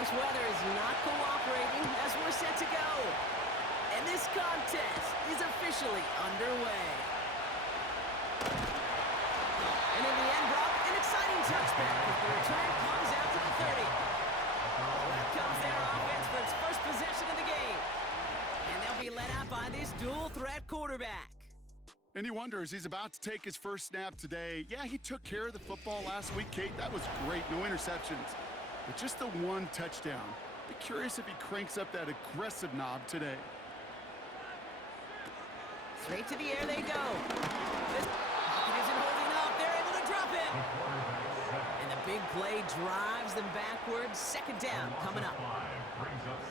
this weather is not cooperating as we're set to go. And this contest is officially underway. And in the end, Brock, an exciting touchback as the return comes out to the 30. That comes their offense for its first possession of the game. And they'll be led out by this dual-threat quarterback. And he wonders, he's about to take his first snap today. Yeah, he took care of the football last week, Kate. That was great, no interceptions. But just the one touchdown. Be curious if he cranks up that aggressive knob today. Straight to the air they go. This pocket isn't holding up. They're able to drop him. And the big play drives them backwards. Second down coming up.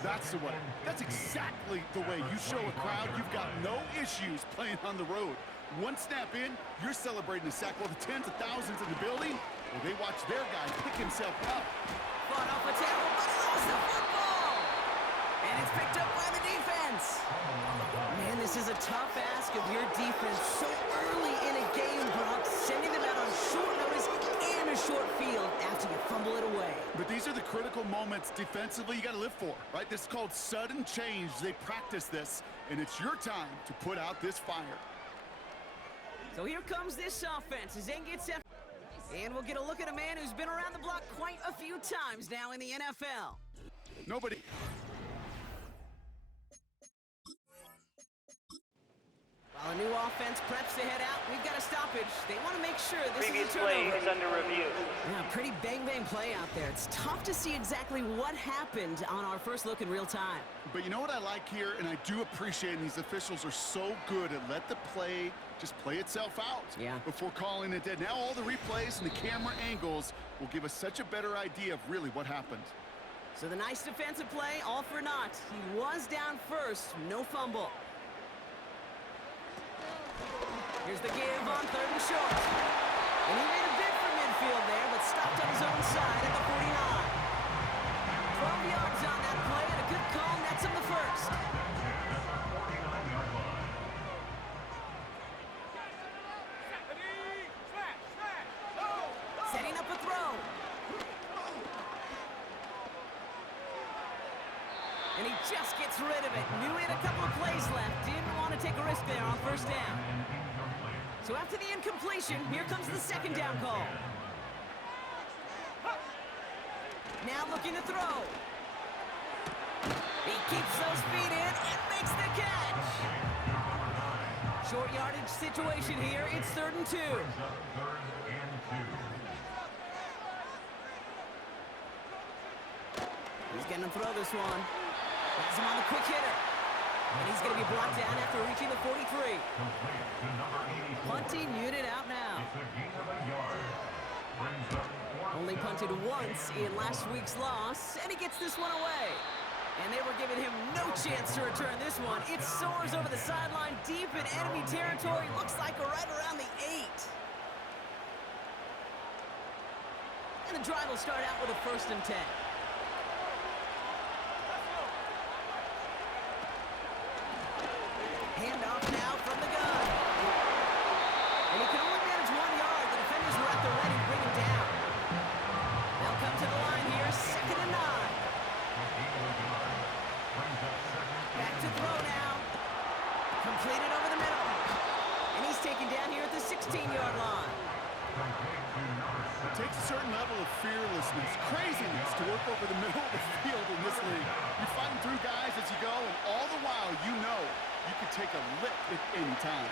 That's the way. That's exactly the way you show a crowd you've got no issues playing on the road. One snap in, you're celebrating a sack while the tens of thousands in the building, well, they watch their guy pick himself up. Fought off a tackle, but he lost the football. And it's picked up by the defense. Man, this is a tough ask of your defense so early in a game, Brock, sending them out on short notice and a short field after you fumble it away. But these are the critical moments defensively you got to live for, right? This is called sudden change. They practice this, and it's your time to put out this fire. So here comes this offense as Zane gets set. And we'll get a look at a man who's been around the block quite a few times now in the NFL. Nobody. While a new offense preps to head out, we've got a stoppage. They want to make sure this Previous is a turnover. play is under review. Yeah, pretty bang-bang play out there. It's tough to see exactly what happened on our first look in real time. But you know what I like here, and I do appreciate, and these officials are so good at let the play just play itself out before calling it dead. Now all the replays and the camera angles will give us such a better idea of really what happened. So the nice defensive play, all for naught. He was down first, no fumble. Here's the give on 3rd and short. And he made a bid for midfield there, but stopped on his own side at the 49. 12 yards on that play, and a good call nets him the first. Setting up a throw. And he just gets rid of it. Knew he had a couple of plays left. Didn't want to take a risk there on first down. So after the incompletion, here comes the second down call. Now looking to throw. He keeps those feet in and makes the catch. Short yardage situation here. It's 3rd and 2. He's going to throw this one. Has him on the quick hitter. And he's going to be brought down after reaching the 43. Punting unit out now. Only punted once in last week's loss, and he gets this one away. And they were giving him no chance to return this one. It soars over the sideline deep in enemy territory. Looks like right around the 8. And the drive will start out with a 1st and 10. Handoff now from the gun. And he can only manage 1 yard. The defenders were at the ready to bring him down. They'll come to the line here, 2nd and 9. Back to throw now. Completed over the middle. And he's taken down here at the 16-yard line. It takes a certain level of fearlessness, craziness to work over the middle of the field in this league. You're fighting through guys as you go, and all the while you know you can take a lick at any time.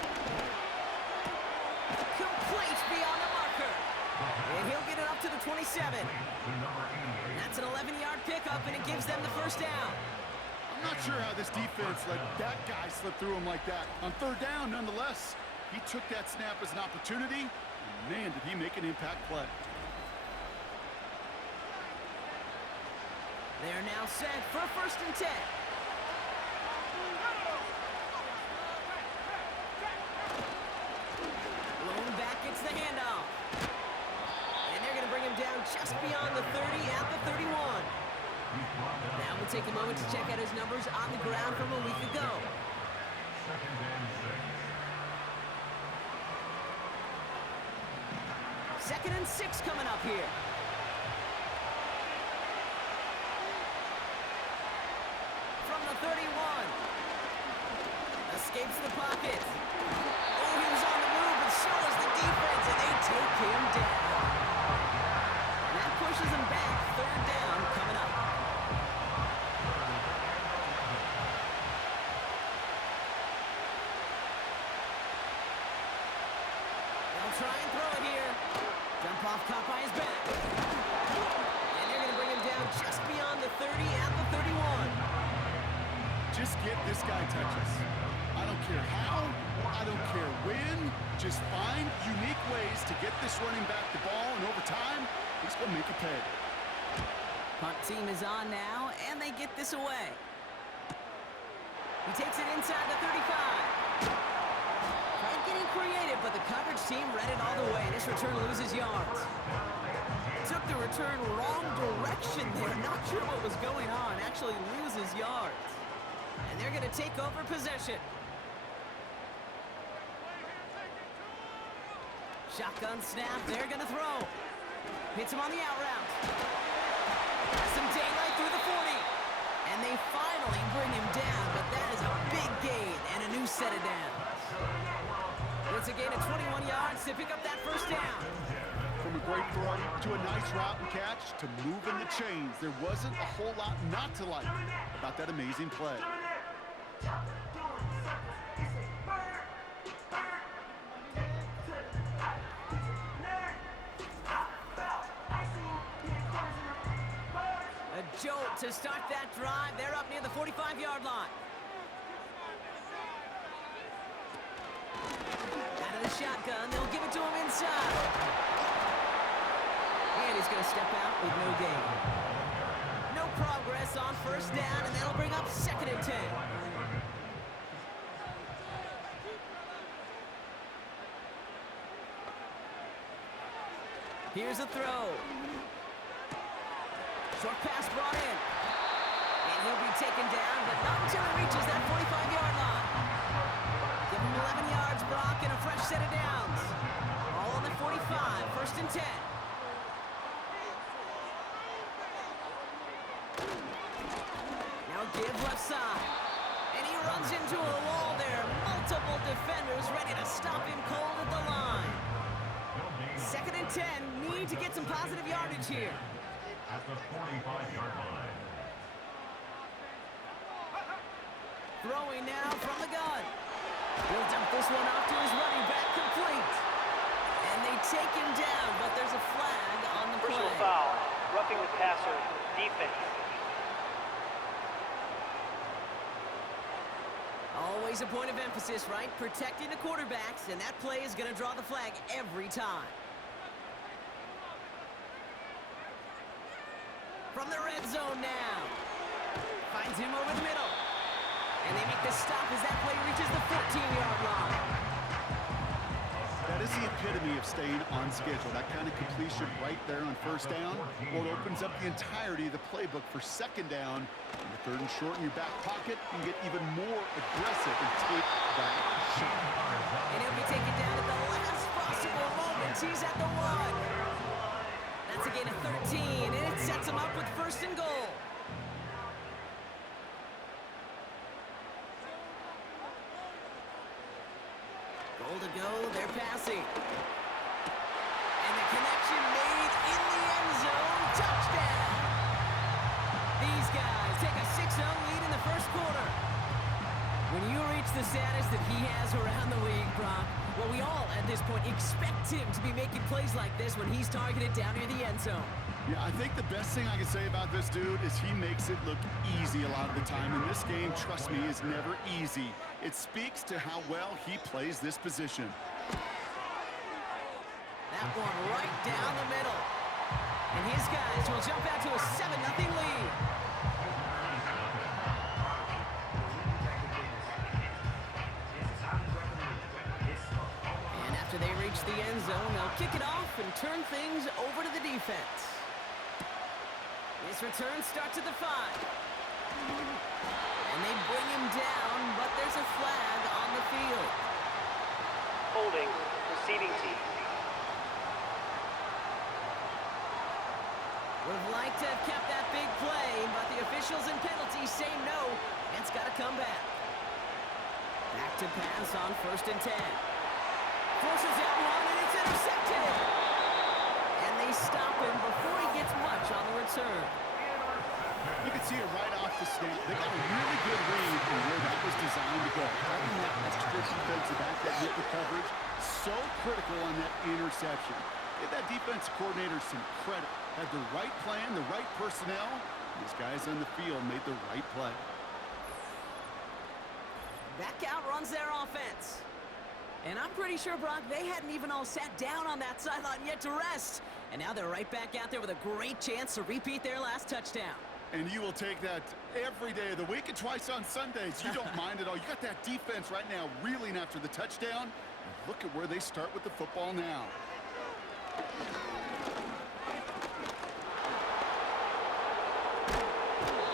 Complete beyond the marker. And he'll get it up to the 27. That's an 11-yard pickup, and it gives them the first down. I'm not sure how this defense let that guy slip through him like that. On 3rd down, nonetheless, he took that snap as an opportunity, and man, did he make an impact play. They're now set for 1st and 10. Lone back gets the handoff. And they're going to bring him down just beyond the 30 at the 31. Now we'll take a moment to check out his numbers on the ground from a week ago. 2nd and 6 coming up here. hits the pocket. Oh, he was on the move, but so was the defense, and they take him down. And that pushes him back. Third down coming up. They'll try and throw it here. Jump off, caught by his back. And they're going to bring him down just beyond the 30 at the 31. Just get this guy touches. I don't care how, I don't care when. Just find unique ways to get this running back the ball, and over time, he's going to make it pay. Punt team is on now, and they get this away. He takes it inside the 35. Tried getting creative, but the coverage team read it all the way. This return loses yards. Took the return wrong direction there. Not sure what was going on. Actually loses yards. And they're going to take over possession. Shotgun snap. They're going to throw. Hits him on the out route. Some daylight through the 40. And they finally bring him down, but that is a big gain and a new set of downs. It's a gain of 21 yards to pick up that first down. From a great throw to a nice route and catch to moving the chains, there wasn't a whole lot not to like about that amazing play. A jolt to start that drive. They're up near the 45-yard line. Out of the shotgun, they'll give it to him inside. And he's going to step out with no gain. No progress on first down, and that'll bring up 2nd and 10. Here's a throw. Short pass brought in. And he'll be taken down, but not until he reaches that 45-yard line. Give him 11 yards, Brock, and a fresh set of downs. All on the 45, 1st and 10. Now give left side. And he runs into a wall there. Multiple defenders ready to stop him cold at the line. 2nd and 10, need to get some positive yardage here. At the 45-yard line. Throwing now from the gun. He'll dump this one off to his running back, complete. And they take him down, but there's a flag on the play. Personal foul, roughing the passer, defense. Always a point of emphasis, right? Protecting the quarterbacks, and that play is going to draw the flag every time. From the red zone now. Finds him over the middle. And they make the stop as that play reaches the 14-yard line. That is the epitome of staying on schedule. That kind of completion right there on first down, well, it opens up the entirety of the playbook for 2nd down. And the 3rd and short in your back pocket, you can get even more aggressive and take that shot. And he'll be taken down at the last possible moment. He's at the 1. That's a gain of 13, and it sets him up with 1st and goal. Goal to go, they're passing. And the connection made in the end zone. Touchdown! These guys take a 6-0 lead in the first quarter. When you reach the status that he has around the league, Brock, well, we all, at this point, expect him to be making plays like this when he's targeted down near the end zone. Yeah, I think the best thing I can say about this dude is he makes it look easy a lot of the time. And this game, trust me, is never easy. It speaks to how well he plays this position. That one right down the middle. And his guys will jump out to a 7-0 lead. After they reach the end zone, they'll kick it off and turn things over to the defense. This return starts at the 5. And they bring him down, but there's a flag on the field. Holding, receiving team. Would have liked to have kept that big play, but the officials and penalties say no, and it's got to come back. Back to pass on 1st and 10. Forces out one, and it's intercepted. And they stop him before he gets much on the return. You can see it right off the snap. They got a really good read on where that was designed to go. Having that extra defensive back, that nickel coverage, so critical on that interception. Give that defense coordinator some credit. Had the right plan, the right personnel. These guys on the field made the right play. Back out runs their offense. And I'm pretty sure, Brock, they hadn't even all sat down on that sideline yet to rest. And now they're right back out there with a great chance to repeat their last touchdown. And you will take that every day of the week and twice on Sundays. You don't mind at all. You got that defense right now reeling after the touchdown. And look at where they start with the football now.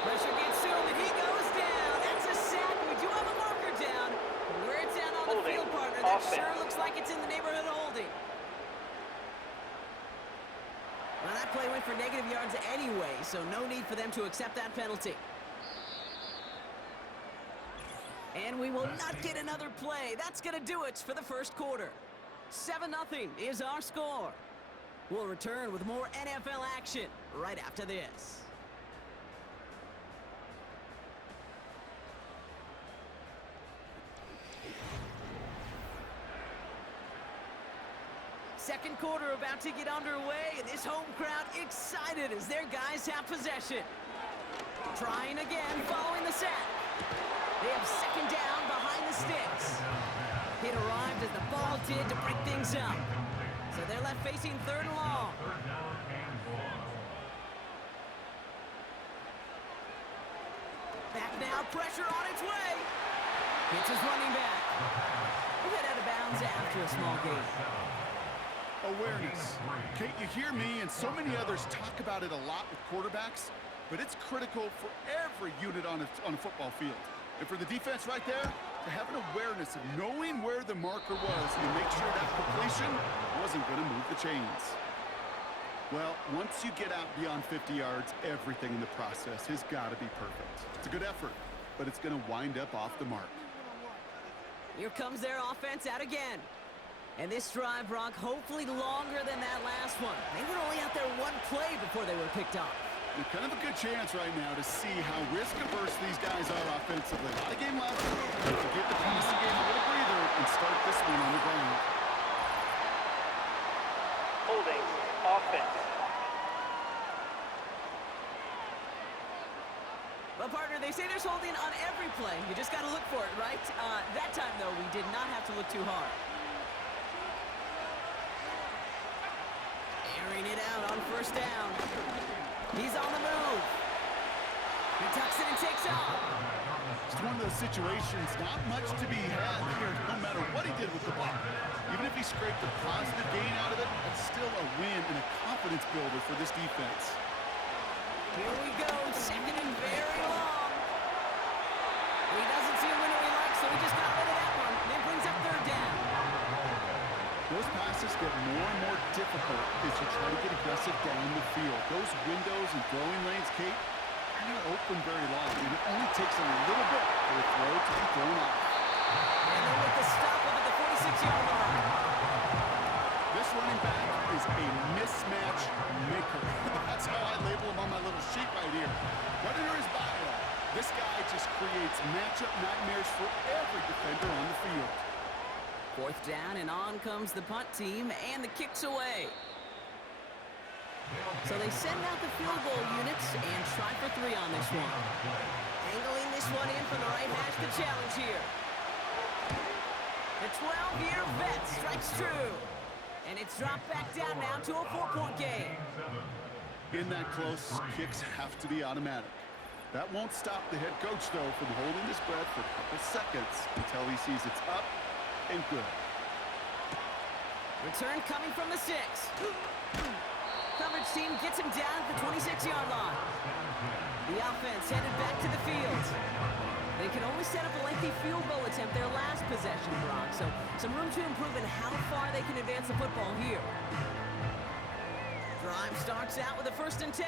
Pressure gets to him, and he goes down. That's a sack. We do have a marker down. Where it's at on the field, partner, that sure looks like it's in the neighborhood of holding. Well, that play went for negative yards anyway, so no need for them to accept that penalty. And we will not get another play. That's going to do it for the first quarter. 7-0 is our score. We'll return with more NFL action right after this. Second quarter about to get underway, and this home crowd excited as their guys have possession. Trying again following the sack. They have second down behind the sticks. It arrived as the ball did to break things up. So they're left facing 3rd and long. Back now, pressure on its way. Hits his running back. We'll head out of bounds after a small gain. Awareness. Kate, you hear me and so many others talk about it a lot with quarterbacks, but it's critical for every unit on a football field. And for the defense right there, to have an awareness of knowing where the marker was and make sure that completion wasn't going to move the chains. Well, once you get out beyond 50 yards, everything in the process has got to be perfect. It's a good effort, but it's going to wind up off the mark. Here comes their offense out again. And this drive, Brock, hopefully longer than that last one. They were only out there one play before they were picked off. And kind of a good chance right now to see how risk-averse these guys are offensively. A lot of game left. To give the passing game a little breather and start this one on the ground. Holding offense. Well, partner, they say there's holding on every play. You just got to look for it, right? That time, though, we did not have to look too hard. Airing it out on 1st down. He's on the move. He tucks it and takes off. It's one of those situations, not much to be had here, no matter what he did with the ball. Even if he scraped a positive gain out of it, it's still a win and a confidence builder for this defense. Here we go, 2nd and very long. He doesn't see a window he likes, so he just got rid of that one. And it brings up 3rd down. Those passes get more and more difficult as you try to get aggressive down the field. Those windows and throwing lanes, Kate, are not open very long, and it only takes a little bit for the throw to be thrown off. And then with the stop up at the 46-yard line. This running back is a mismatch maker. That's how I label him on my little sheet right here. Right under his bio, this guy just creates matchup nightmares for every defender on the field. 4th down, and on comes the punt team, and the kick's away. So they send out the field goal units and try for 3 on this one. Angling this one in from the right hash, the challenge here. The 12-year vet strikes true. And it's dropped back down now to a 4-point game. In that close, kicks have to be automatic. That won't stop the head coach, though, from holding his breath for a couple seconds until he sees it's up and good. Return coming from the 6. Coverage team gets him down at the 26-yard line. The offense headed back to the field. They can only set up a lengthy field goal attempt their last possession, Brock, so some room to improve in how far they can advance the football here. Drive starts out with a 1st and 10.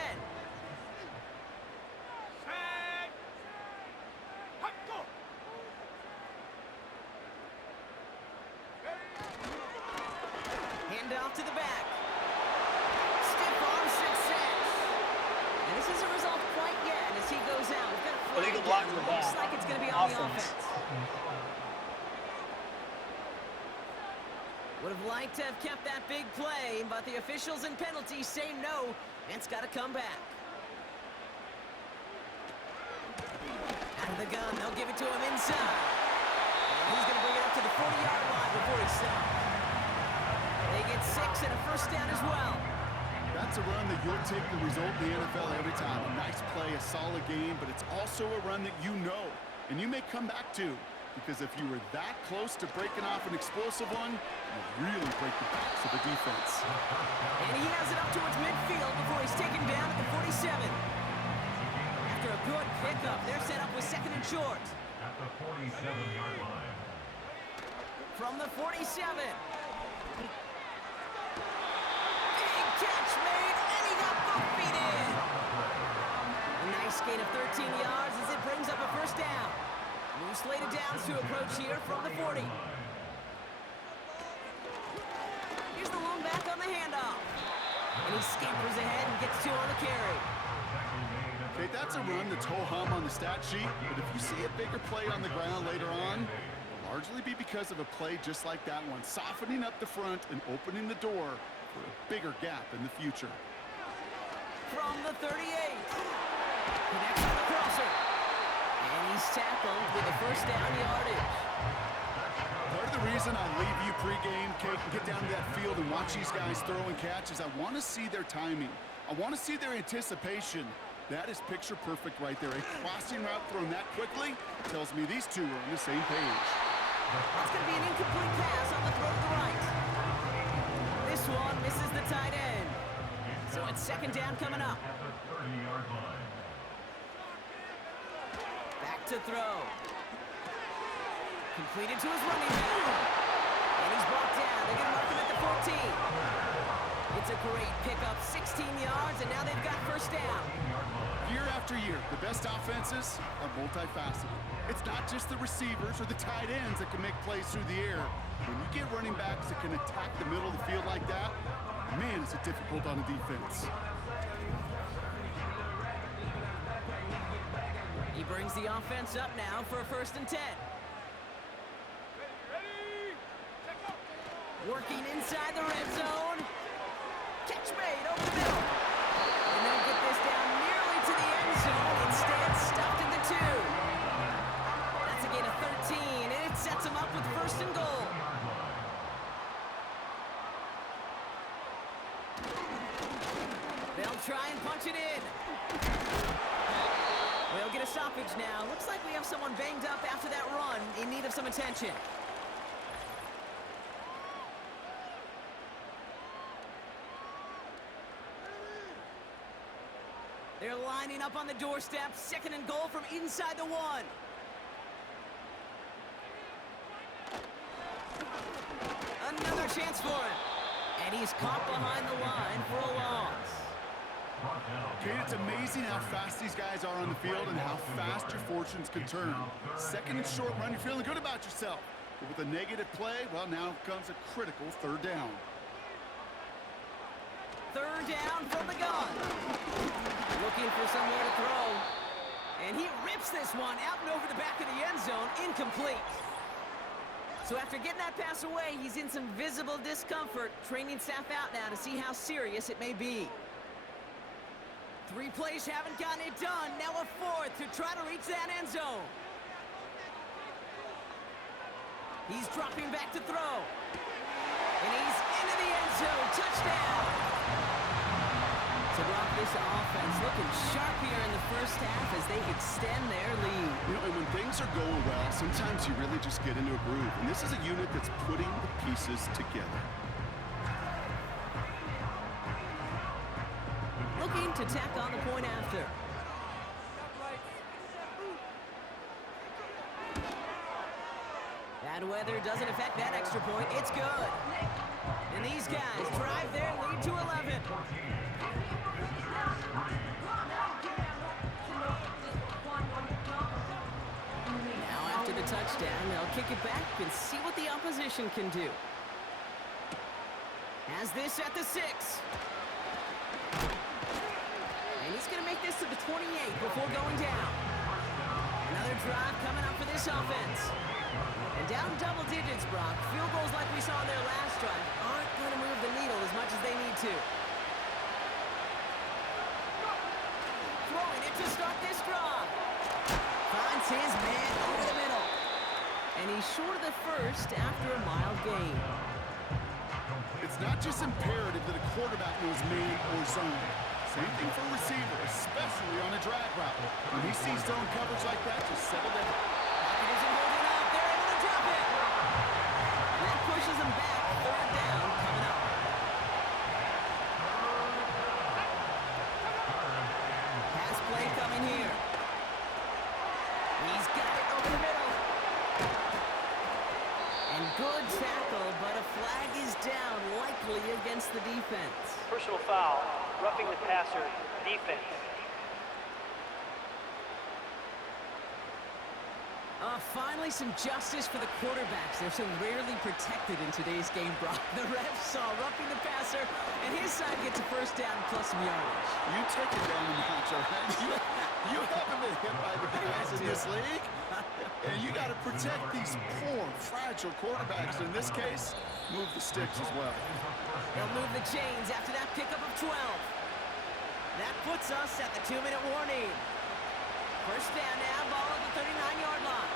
to the back. Stiff arm success. And this isn't result quite yet as he goes out. We've got a flag Illegal down. block in the Looks back. like it's going to be on the Offense. offense. Would have liked to have kept that big play, but the officials and penalties say no, and it's got to come back. Out of the gun, they'll give it to him inside. And he's going to bring it up to the 40-yard line before he's stopped. They get 6 and a first down as well. That's a run that you'll take the result in the NFL every time. A nice play, a solid game, but it's also a run that you know and you may come back to. Because if you were that close to breaking off an explosive one, you really break the backs of the defense. And he has it up towards midfield before he's taken down at the 47. After a good pickup, they're set up with 2nd and short. At the 47-yard line. From the 47. Big catch made, and he got both feet in. A nice gain of 13 yards as it brings up a first down. New slated downs to approach here from the 40. Here's the lone back on the handoff. And he scampers ahead and gets 2 on the carry. Okay, that's a run that's ho-hum on the stat sheet, but if you see a bigger play on the ground later on, it'll largely be because of a play just like that one, softening up the front and opening the door for a bigger gap in the future. From the 38. Connects on the crosser. And he's tackled with a first down yardage. Part of the reason I leave you pregame, Kate, and get down to that field and watch these guys throw and catch is I want to see their timing. I want to see their anticipation. That is picture perfect right there. A crossing route thrown that quickly tells me these two are on the same page. That's going to be an incomplete pass on the throw to the right. This one misses the tight end. So it's 2nd down coming up. At the 30-yard line. Back to throw. Completed to his running back. And he's brought down. They're going to mark him at the 14. It's a great pickup, 16 yards, and now they've got first down. Year after year, the best offenses are multifaceted. It's not just the receivers or the tight ends that can make plays through the air. When you get running backs that can attack the middle of the field like that, man, is it difficult on a defense. He brings the offense up now for a 1st and 10. Working inside the red zone. Catch made over the middle. And they'll get this down nearly to the end zone. Instead, stuffed in the 2. That's a gain of 13, and it sets them up with 1st and goal. They'll try and punch it in. We'll get a stoppage now. Looks like we have someone banged up after that run in need of some attention. They're lining up on the doorstep. 2nd and goal from inside the 1. Another chance for him. And he's caught behind the line for a loss. Kate, it's amazing how fast these guys are on the field and how fast your fortunes can turn. 2nd and short run, you're feeling good about yourself. But with a negative play, well, now comes a critical 3rd down. 3rd down from the gun. Looking for somewhere to throw. And he rips this one out and over the back of the end zone. Incomplete. So after getting that pass away, he's in some visible discomfort. Training staff out now to see how serious it may be. 3 plays haven't gotten it done. Now a 4th to try to reach that end zone. He's dropping back to throw. And he's into the end zone. Touchdown. So Brock, this offense looking sharp here in the first half as they extend their lead. You know, and when things are going well, sometimes you really just get into a groove. And this is a unit that's putting the pieces together. Looking to tack on the point after. Bad weather doesn't affect that extra point. It's good. And these guys drive their lead to 11. Now after the touchdown, they'll kick it back and see what the opposition can do. Has this at the 6. And he's going to make this to the 28 before going down. Another drive coming up for this offense. And down double digits, Brock. Field goals like we saw in their last drive aren't going to move the needle as much as they need to. Throwing it to start this drive. Finds his man over the middle. And he's short of the first after a mild gain. It's not just imperative that a quarterback knows man or zone. Same thing for a receiver, especially on a drag route. When he sees zone coverage like that, just settle down. Pocket isn't holding up. They're able to drop it. And that pushes him back. Third down coming up. Pass play coming here. He's got it over the middle. And good tackle, but a flag is down, likely against the defense. Personal foul, roughing the passer, defense. Finally some justice for the quarterbacks. They're so rarely protected in today's game, Brock. The ref saw roughing the passer, and his side gets a first down plus some yardage. You take it down a notch, all right? You haven't been hit by the guys in this league. And you got to protect these poor, fragile quarterbacks. In this case, move the sticks as well. They'll move the chains after that pickup of 12. That puts us at the 2-minute warning. First down now, ball at the 39-yard line.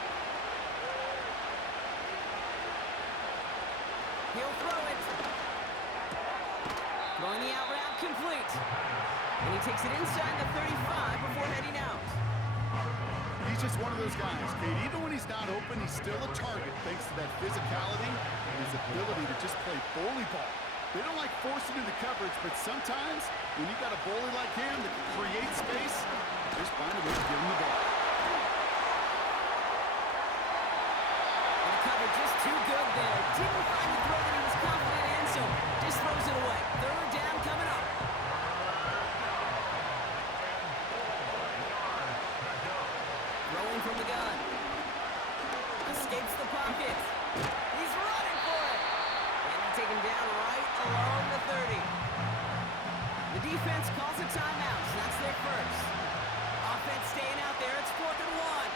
He'll throw it. Throwing the out route complete. And he takes it inside the 35 before heading out. He's just one of those guys, Kate. Even when he's not open, he's still a target thanks to that physicality and his ability to just play bully ball. They don't like forcing into coverage, but sometimes when you got a bully like him that can create space, just find a way to give him the ball. And the cover just too good there. Didn't find the throw that he was confident in, so just throws it away. Third down coming up. Throwing from the gun. Escapes the pocket. He's running for it. And they take him down right along the 30. The defense calls a timeout, so that's their first. Offense staying out there. It's 4th and 1.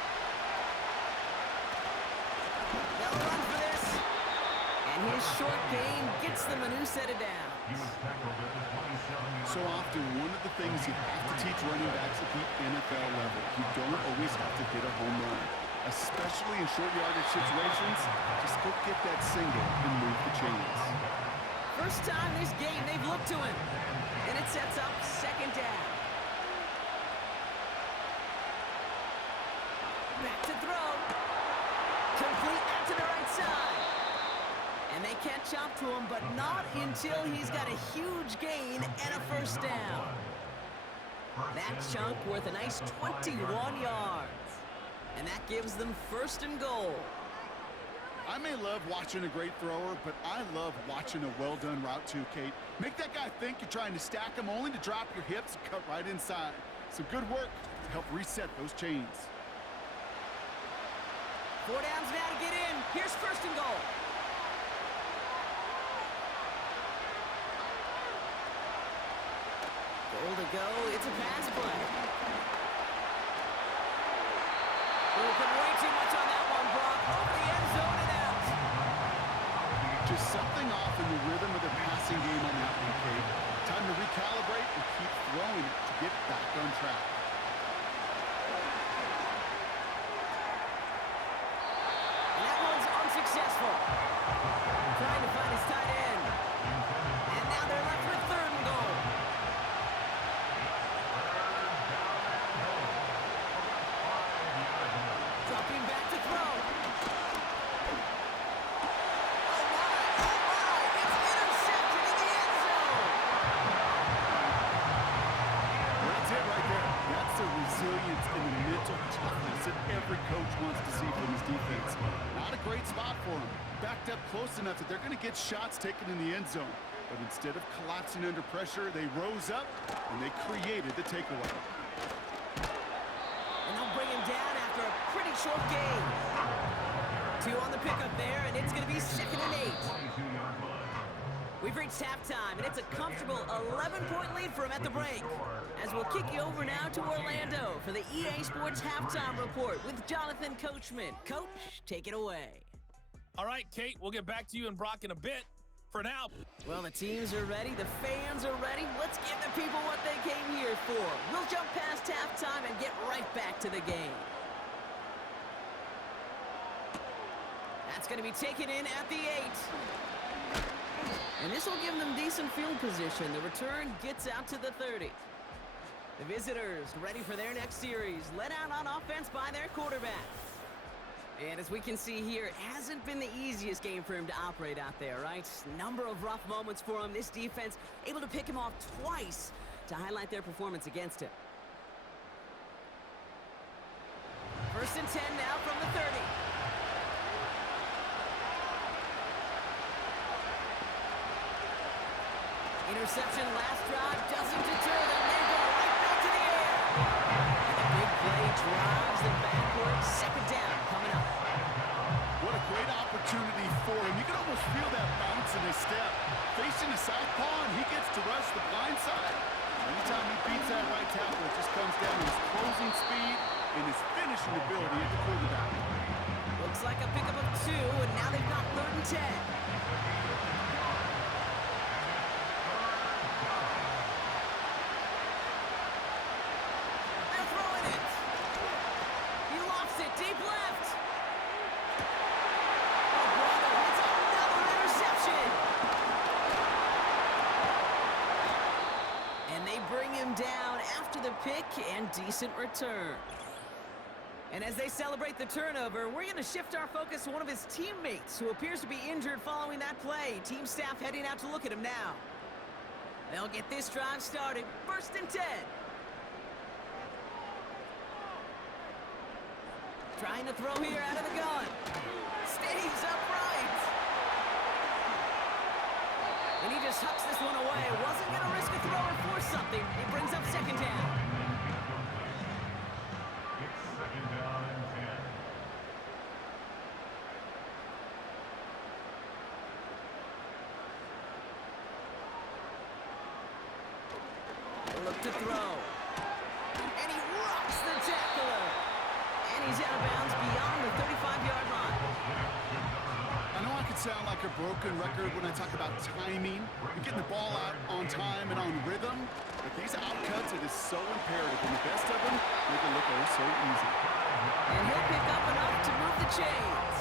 They'll run for this. And his short gain gets them a new set of downs. So often, one of the things you have to teach running backs at the NFL level, you don't always have to hit a home run. Especially in short yardage situations, just go get that single and move the chains. First time this game they've looked to him. And it sets up second down. Back to throw. Complete out to the right side. And they catch up to him, but not until he's got a huge gain and a first down. That chunk worth a nice 21 yards. And that gives them 1st and goal. I may love watching a great thrower, but I love watching a well-done route too, Kate. Make that guy think you're trying to stack him only to drop your hips and cut right inside. Some good work to help reset those chains. 4 downs now to get in. Here's 1st and goal. Goal to go. It's a pass play. Put way too much on that one, Brock. Over the end zone and out. Just something off in the rhythm of the passing game on that one, Kate. Time to recalibrate and keep throwing it to get back on track. And that one's unsuccessful. Trying to find his tight end. And now they're left with 3rd and goal. Dropping back to throw. Oh my, it's intercepted in the end zone. That's it right there. That's the resilience and the mental toughness that every coach wants to see from his defense. Not a great spot for him. Backed up close enough that they're going to get shots taken in the end zone. But instead of collapsing under pressure, they rose up and they created the takeaway. And they'll bring him down after a pretty short gain. 2 on the pickup there, and it's going to be 2nd and 8. We've reached halftime, and it's a comfortable 11-point lead for him at the break. As we'll kick you over now to Orlando for the EA Sports Halftime Report with Jonathan Coachman. Coach, take it away. All right, Kate, we'll get back to you and Brock in a bit. For now. Well, the teams are ready. The fans are ready. Let's give the people what they came here for. We'll jump past halftime and get right back to the game. That's going to be taken in at the 8. And this will give them decent field position. The return gets out to the 30. The visitors ready for their next series. Led out on offense by their quarterback. And as we can see here, it hasn't been the easiest game for him to operate out there, right? Number of rough moments for him. This defense able to pick him off twice to highlight their performance against him. 1st and 10 now from the 30. Interception last drive doesn't deter them. They go right back to the air. And the big play drives them backwards. 2nd down coming up. What a great opportunity for him. You can almost feel that bounce in his step. Facing a southpaw, and he gets to rush the blind side. Anytime he beats that right tackle, it just comes down to his closing speed and his finishing ability at the quarterback. Looks like a pickup of 2, and now they've got 3rd and 10. They're throwing it. He lofts it deep left. Oh, brother, it's another interception. And they bring him down after the pick and decent return. And as they celebrate the turnover, we're going to shift our focus to one of his teammates who appears to be injured following that play. Team staff heading out to look at him now. They'll get this drive started. 1st and 10. Trying to throw here out of the gun. Stays upright. And he just hucks this one away. Wasn't going to risk a throw or force something. It brings up 2nd down. It's 2nd down and 10. Look to throw. And he rocks the tackler. And he's out of bounds beyond the 35-yard line. I know I could sound like a broken record when I talk about timing and getting the ball out on time and on rhythm, but these outcuts, it is so imperative, and the best of them make it look oh so easy. And he'll pick up enough to move the chains.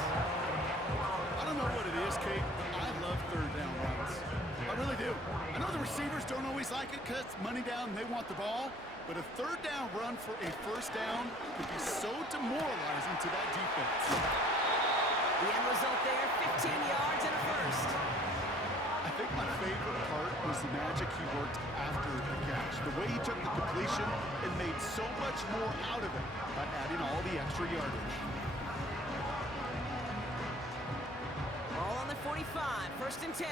I don't know what it is, Kate, but I love 3rd down runs. I really do. I know the receivers don't always like it because it's money down and they want the ball, but a 3rd down run for a 1st down could be so demoralizing to that defense. The end result there, 15 yards and a 1st. I think my favorite part was the magic he worked after the catch. The way he took the completion and made so much more out of it by adding all the extra yardage. Ball on the 45, 1st and 10.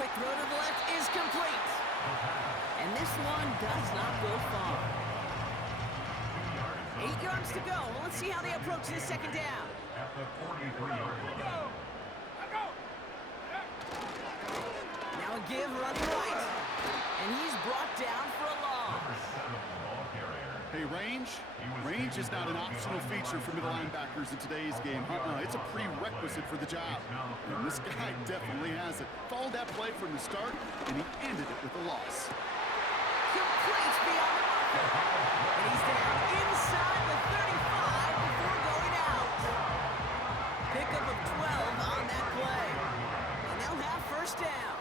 Quick throw to the left is complete. And this one does not go far. 8 yards to go. Well, let's see how they approach this 2nd down. At the 43-yard line. Now a give running right. And he's brought down for a loss. Number 7, ball carrier. Hey, range is not an optional feature for middle linebackers in today's game. It's a prerequisite for the job. And this guy definitely has it. Followed that play from the start, and he ended it with a loss. Complete beyond the marker. And he's down inside the 35 before going out. Pickup of 12 on that play. And they'll have 1st down.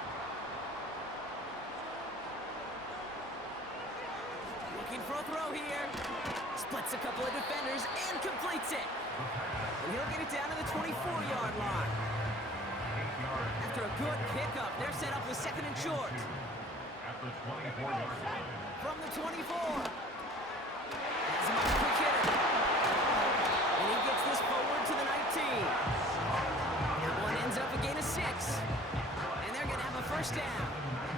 Looking for a throw here. Splits a couple of defenders and completes it. And he'll get it down to the 24-yard line. After a good pickup, they're set up with 2nd and short. At the 24-yard line. From the 24. Has him on a quick hitter. And he gets this forward to the 19. That one ends up a gain of 6. And they're going to have a 1st down.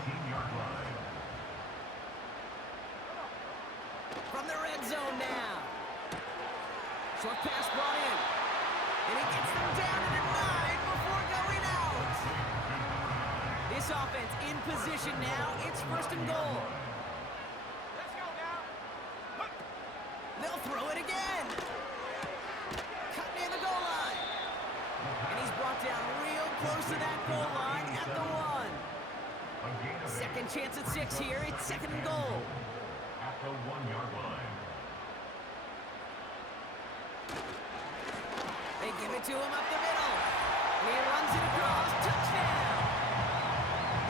19-yard line. From the red zone now. Short pass brought in. And he gets them down to the 9 before going out. This offense in position now. It's first and goal. Let's go now. They'll throw it again. Cut near the goal line. And he's brought down real close to that goal line at the 1. Second chance at 6 here. It's second and goal. At the 1-yard line. They give it to him up the middle. And he runs it across. Touchdown!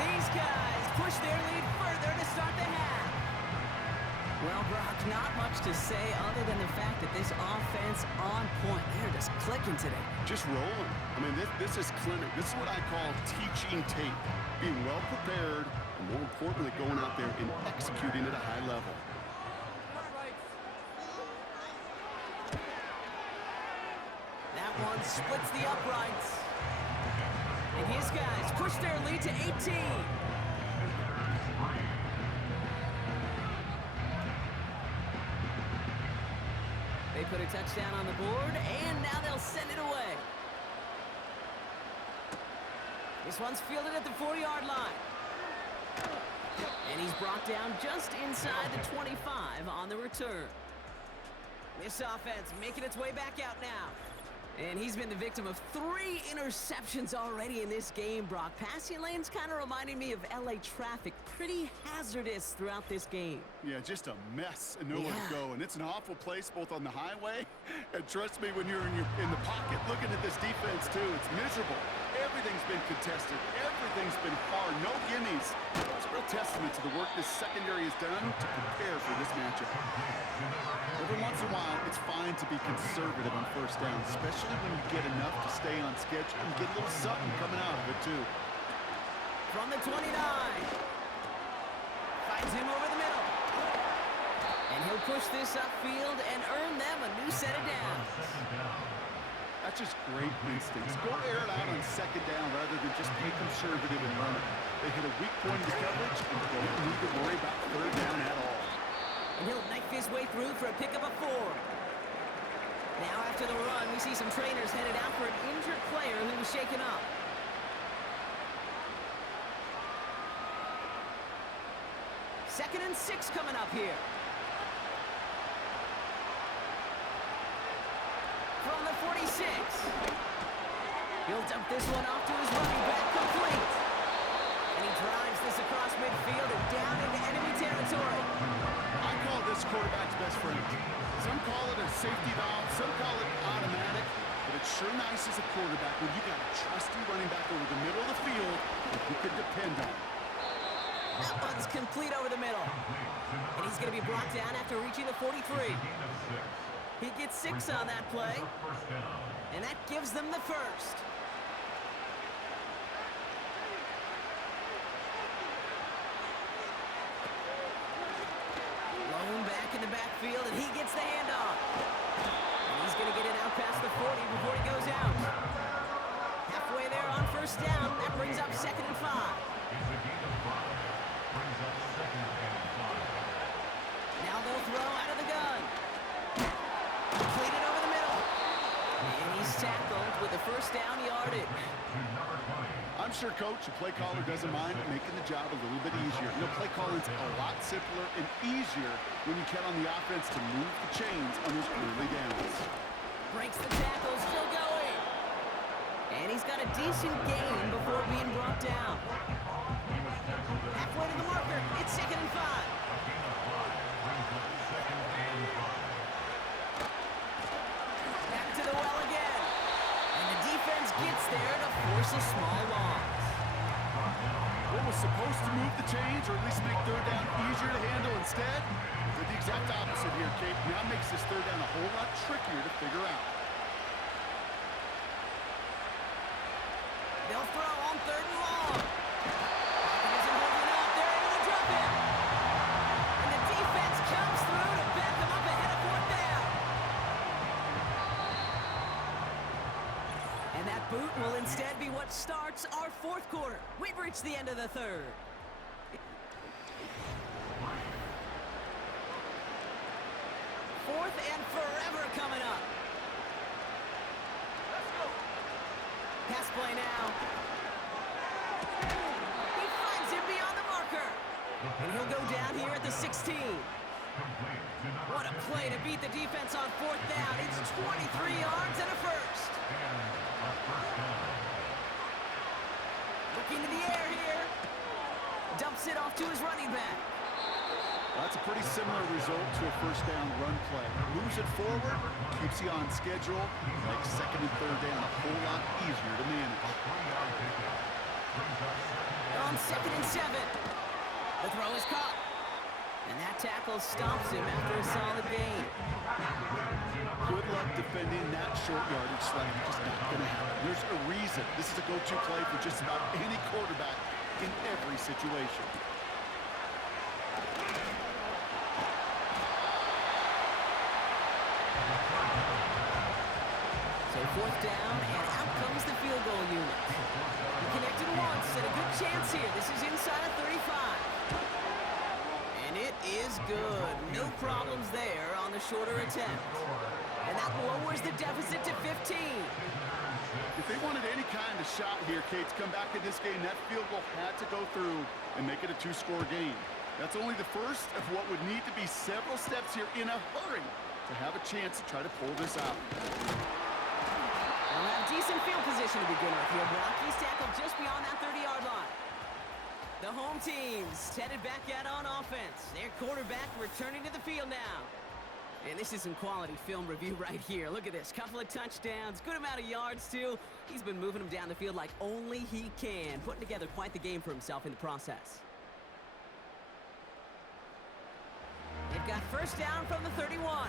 These guys push their lead further to start the half. Well, Brock, not much to say other than the fact that this offense on point. They're just clicking today. Just rolling. I mean, this is clinic. This is what I call teaching tape. Being well prepared, and more importantly, going out there and executing at a high level. That one splits the uprights. And his guys push their lead to 18. They put a touchdown on the board, and now they'll send it away. This one's fielded at the 4-yard line. And he's brought down just inside the 25 on the return. This offense making its way back out now. And he's been the victim of 3 interceptions already in this game, Brock. Passing lanes kind of reminding me of LA traffic. Pretty hazardous throughout this game. Yeah, just a mess and nowhere to go. And it's an awful place both on the highway, and trust me, when you're in the pocket looking at this defense too, it's miserable. Everything's been contested. Everything's been hard. No gimmies. It's a real testament to the work this secondary has done to prepare for this matchup. Every once in a while, it's fine to be conservative on first down, especially when you get enough to stay on schedule and get a little something coming out of it too. From the 29. Finds him over the middle. And he'll push this upfield and earn them a new set of downs. That's just great instincts. Go air it out on second down rather than just be conservative and run it. They hit a weak point in the coverage and don't need to worry about third down at all. And he'll knife his way through for a pickup of 4. Now after the run, we see some trainers headed out for an injured player who was shaken up. Second and 6 coming up here. From the 46. He'll dump this one off to his running back, complete. And he drives this across midfield and down into enemy territory. I call this quarterback's best friend. Some call it a safety valve, some call it automatic, but it's sure nice as a quarterback when you got a trusty running back over the middle of the field that you can depend on. That one's complete over the middle. And he's going to be brought down after reaching the 43. He gets 6 on that play, and that gives them the first. Lone back in the backfield, and he gets the handoff. And he's going to get it out past the 40 before he goes out. Halfway there on first down, that brings up second and 5. Now they'll throw out of the gun. Completed over the middle. And he's tackled with the first down yardage. I'm sure coach, the play caller doesn't mind making the job a little bit easier. You know, play calling's a lot simpler and easier when you count on the offense to move the chains on those early downs. Breaks the tackle, still going. And he's got a decent gain before being brought down. Halfway to the marker, it's second and 5. Back to the well again. And the defense gets there to force a small loss. What was supposed to move the chains or at least make third down easier to handle instead? Did the exact opposite here, Kate. Now makes this third down a whole lot trickier to figure out. They'll throw on third and long. Pocket isn't holding up. They're able to drop him. And the defense comes through to back them up ahead of fourth down. And that boot will instead be what starts our fourth quarter. We've reached the end of the third. Fourth and forever coming up. Pass play now. He finds him beyond the marker. And he'll go down here at the 16. What a play to beat the defense on 4th down. It's 23 yards and a first. Looking to the air here. Dumps it off to his running back. That's a pretty similar result to a first down run play. Moves it forward, keeps you on schedule, makes 2nd and 3rd down a whole lot easier to manage. On 2nd and 7. The throw is caught. And that tackle stops him after a solid gain. Good luck defending that short yardage slam. Just not going to happen. There's a reason. This is a go-to play for just about any quarterback in every situation. So 4th down, and out comes the field goal unit. He connected once, and a good chance here. This is inside of 35. And it is good. No problems there on the shorter attempt. And that lowers the deficit to 15. If they wanted any kind of shot here, Kate, to come back in this game, that field goal had to go through and make it a 2-score game. That's only the first of what would need to be several steps here in a hurry to have a chance to try to pull this out. We'll have decent field position to begin with here, Brock. He's tackled just beyond that 30-yard line. The home team's headed back out on offense. Their quarterback returning to the field now. And this is some quality film review right here. Look at this. Couple of touchdowns, good amount of yards, too. He's been moving them down the field like only he can, putting together quite the game for himself in the process. They've got first down from the 31.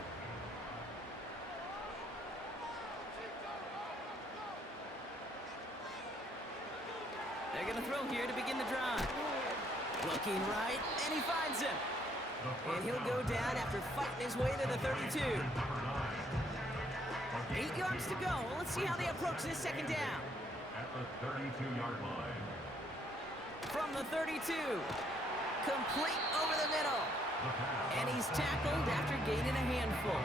They're going to throw here to begin the drive. Looking right, and he finds him. And he'll go down after fighting his way to the 32. 8 yards to go. Let's see how they approach this 2nd down. At the 32-yard line. From the 32. Complete over the middle. And he's tackled after gaining a handful.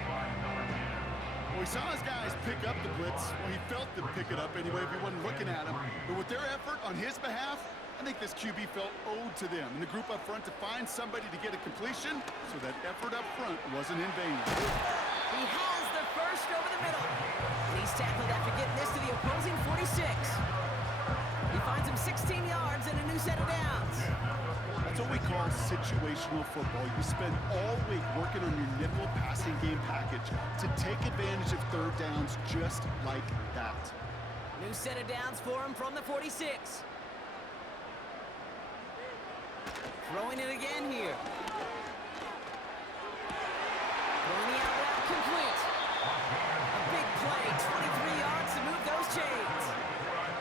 Well, we saw his guys pick up the blitz. Well, he felt them pick it up anyway if he wasn't looking at him. But with their effort on his behalf, I think this QB felt owed to them and the group up front to find somebody to get a completion, so that effort up front wasn't in vain. He has the first over the middle. And he's tackled after getting this to the opposing 46. He finds him 16 yards and a new set of downs. That's what we call situational football. You spend all week working on your nickel passing game package to take advantage of 3rd downs just like that. New set of downs for him from the 46. Throwing it again here. Throwing the out route complete. A big play, 23 yards to move those chains.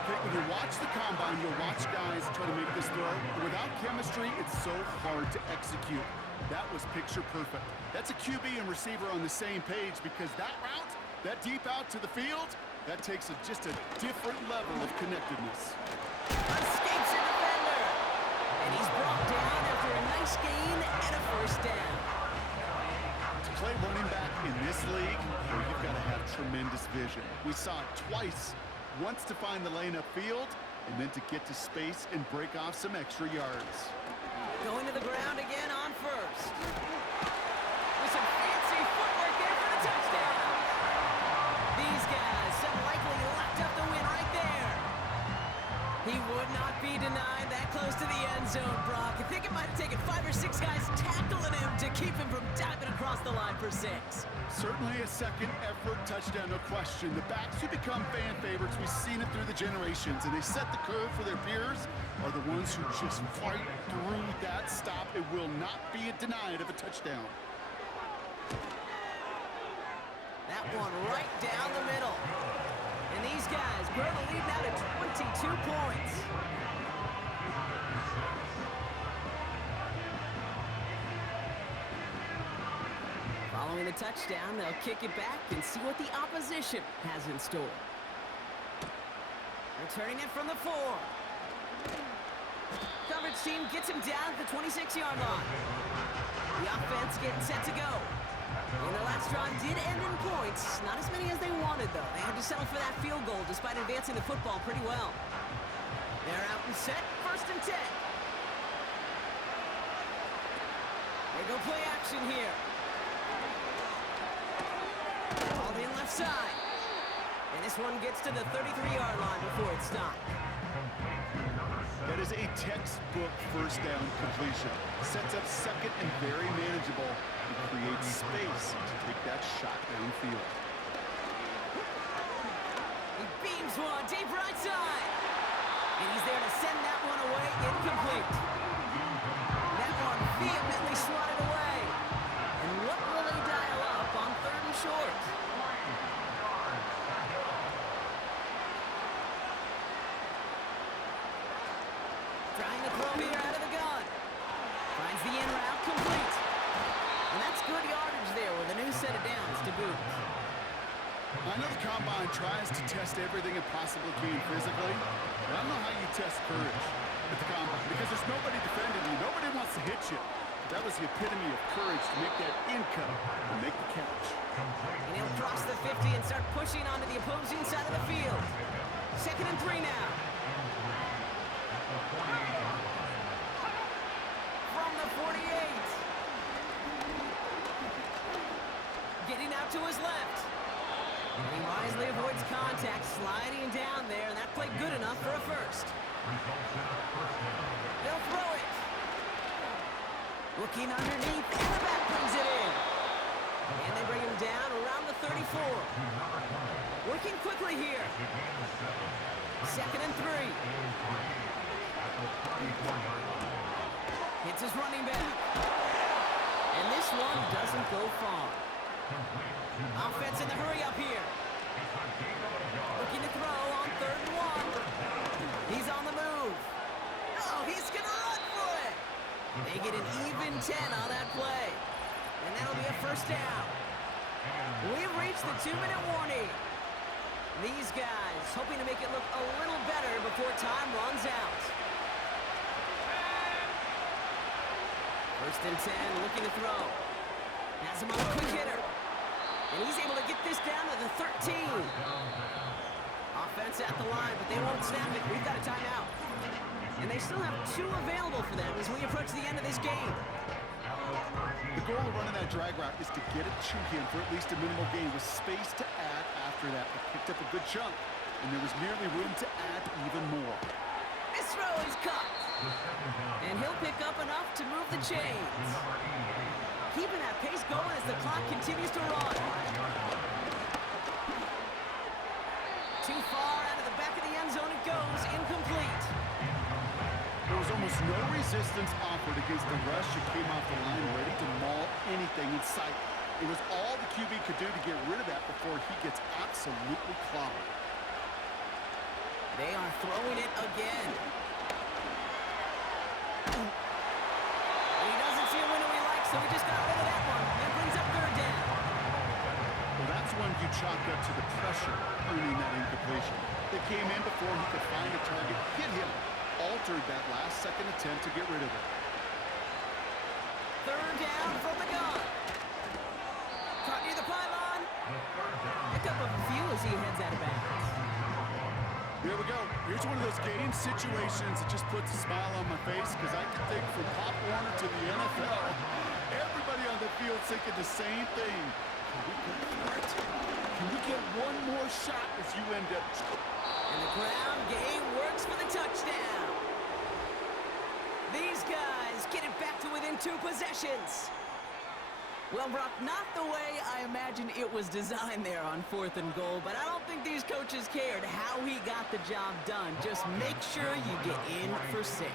Okay, when you watch the combine, you'll watch guys try to make this throw. Without chemistry, it's so hard to execute. That was picture perfect. That's a QB and receiver on the same page, because that route, that deep out to the field, that takes just a different level of connectedness. Escapes a defender. And he's brought down after a nice gain and a first down. To play running back in this league, well, you've got to have tremendous vision. We saw it twice. Once to find the lane upfield, and then to get to space and break off some extra yards. Going to the ground again on first. With some fancy footwork there for the touchdown. These guys, some likely locked up the win right there. He would not be denied that close to the end zone, Brock. I think it might have taken 5 or 6 guys tackling him to keep him from diving across the line for 6. Certainly a second effort touchdown, no question. The backs who become fan favorites, we've seen it through the generations, and they set the curve for their peers, are the ones who just fight through that stop. It will not be denied of a touchdown. That one right down the middle. And these guys grow the lead now to 22 points. Following the touchdown, they'll kick it back and see what the opposition has in store. Returning it from the 4. Coverage team gets him down at the 26-yard line. The offense getting set to go. And their last drive did end in points. Not as many as they wanted, though. They had to settle for that field goal despite advancing the football pretty well. They're out and set. 1st and 10. They go play action here. Ball in left side. And this one gets to the 33-yard line before it's stopped. That is a textbook 1st down completion. Sets up 2nd and very manageable and creates space to take that shot downfield. He beams one deep right side. And he's there to send that one away incomplete. That one vehemently swatted away. And what will they dial up on 3rd and short? Trying to throw here out of the gun. Finds the in route complete. And that's good yardage there with a new set of downs to boot. I know the combine tries to test everything it possibly can physically, but I don't know how you test courage at the combine because there's nobody defending you. Nobody wants to hit you. That was the epitome of courage to make that in cut and make the catch. And he'll cross the 50 and start pushing onto the opposing side of the field. 2nd and 3 now. From the 48. Getting out to his left. And he wisely avoids contact, sliding down there, and that played good enough for a 1st. They'll throw it. Looking underneath, and the back brings it in. And they bring him down around the 34. Working quickly here. 2nd and 3. Hits his running back. And this one doesn't go far. Offense in the hurry up here. Looking to throw on 3rd and 1. He's on the move. Oh, he's going to run for it. They get an even 10 on that play. And that'll be a 1st down. We've reached the 2-minute warning. These guys hoping to make it look a little better before time runs out. 1st and 10, looking to throw. Has him on a quick hitter. And he's able to get this down to the 13. Offense at the line, but they won't snap it. We've got a timeout. And they still have 2 available for them as we approach the end of this game. The goal of running that drag route is to get it to him for at least a minimal gain with space to add after that. They picked up a good chunk, and there was nearly room to add even more. This throw is caught. And he'll pick up enough to move the chains. Keeping that pace going as the clock continues to run. Too far out of the back of the end zone it goes, incomplete. There was almost no resistance offered against the rush that came off the line ready to maul anything in sight. It was all the QB could do to get rid of that before he gets absolutely clobbered. They are throwing it again. He doesn't see a window he likes, so he just got rid of that one. And brings up 3rd down. Well, that's one you chalk up to the pressure earning that incompletion. They came in before he could find a target, hit him, altered that last-second attempt to get rid of it. 3rd down from the gun. Caught near the pylon. Pick up a few as he heads out of bounds. Here we go. Here's one of those game situations that just puts a smile on my face because I can think from Pop Warner to the NFL, everybody on the field thinking the same thing. Can we go for it? Can we get one more shot as you end up? And the ground game works for the touchdown. These guys get it back to within 2 possessions. Well, Brock, not the way I imagined it was designed there on 4th and goal, but I don't think these coaches cared how he got the job done. Just make sure you get in for 6.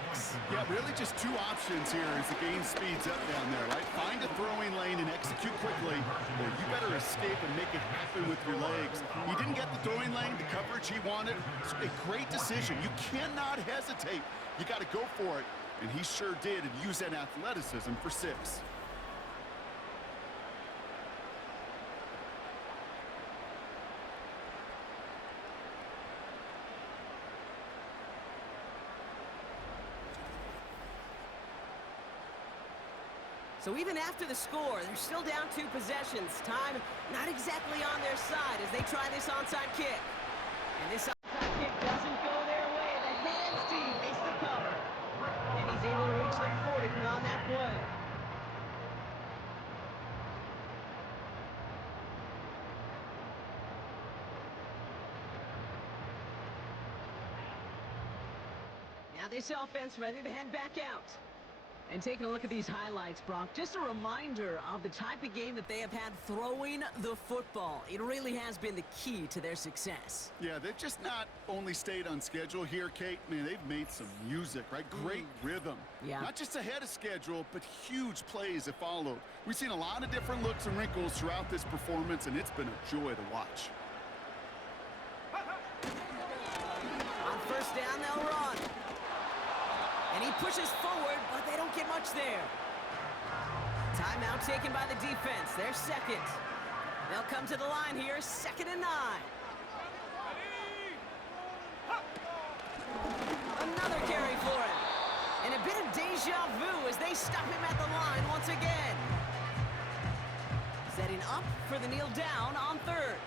Yeah, really just 2 options here as the game speeds up down there, right? Find a throwing lane and execute quickly, or you better escape and make it happen with your legs. He didn't get the throwing lane, the coverage he wanted. It's a great decision. You cannot hesitate. You got to go for it, and he sure did, and use that athleticism for 6. So even after the score, they're still down 2 possessions. Time not exactly on their side as they try this onside kick. And this onside kick doesn't go their way. The hands team makes the cover. And he's able to reach the 40 on that play. Now this offense ready to head back out. And taking a look at these highlights, Brock, just a reminder of the type of game that they have had throwing the football. It really has been the key to their success. Yeah, they've just not only stayed on schedule here, Kate. Man, they've made some music, right? Great rhythm. Yeah. Not just ahead of schedule, but huge plays have followed. We've seen a lot of different looks and wrinkles throughout this performance, and it's been a joy to watch. On first down, they'll run. And he pushes forward, but they don't get much there. Timeout taken by the defense. They're second. They'll come to the line here, 2nd and 9. Another carry for him. And a bit of deja vu as they stop him at the line once again. Setting up for the kneel down on 3rd.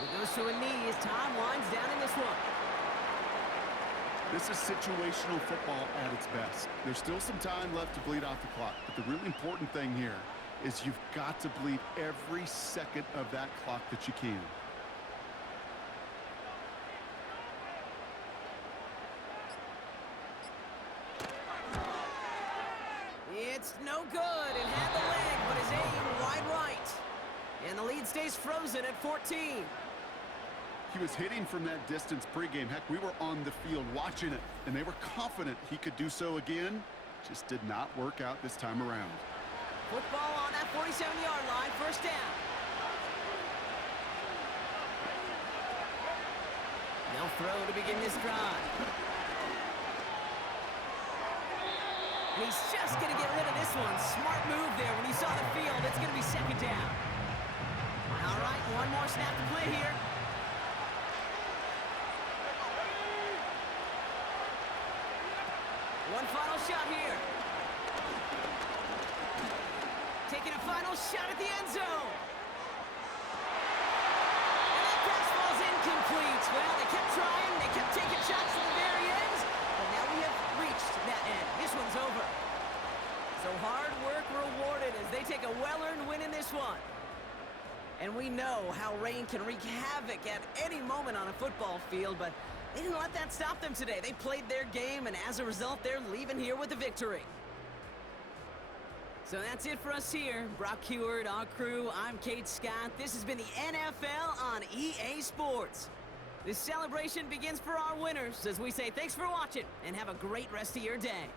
He goes to a knee as time winds down in this one. This is situational football at its best. There's still some time left to bleed off the clock, but the really important thing here is you've got to bleed every second of that clock that you can. It's no good. It had the leg, but his aim wide right. And the lead stays frozen at 14. He was hitting from that distance pregame. Heck, we were on the field watching it, and they were confident he could do so again. Just did not work out this time around. Football on that 47-yard line, first down. They'll throw to begin this drive. He's just going to get rid of this one. Smart move there. When he saw the field, it's going to be 2nd down. All right, one more snap to play here. One final shot here. Taking a final shot at the end zone. And that pass falls incomplete. Well, they kept trying. They kept taking shots to the very end. But now we have reached that end. This one's over. So hard work rewarded as they take a well-earned win in this one. And we know how rain can wreak havoc at any moment on a football field, but they didn't let that stop them today. They played their game, and as a result, they're leaving here with a victory. So that's it for us here. Brock Heward, our crew, I'm Kate Scott. This has been the NFL on EA Sports. This celebration begins for our winners as we say thanks for watching and have a great rest of your day.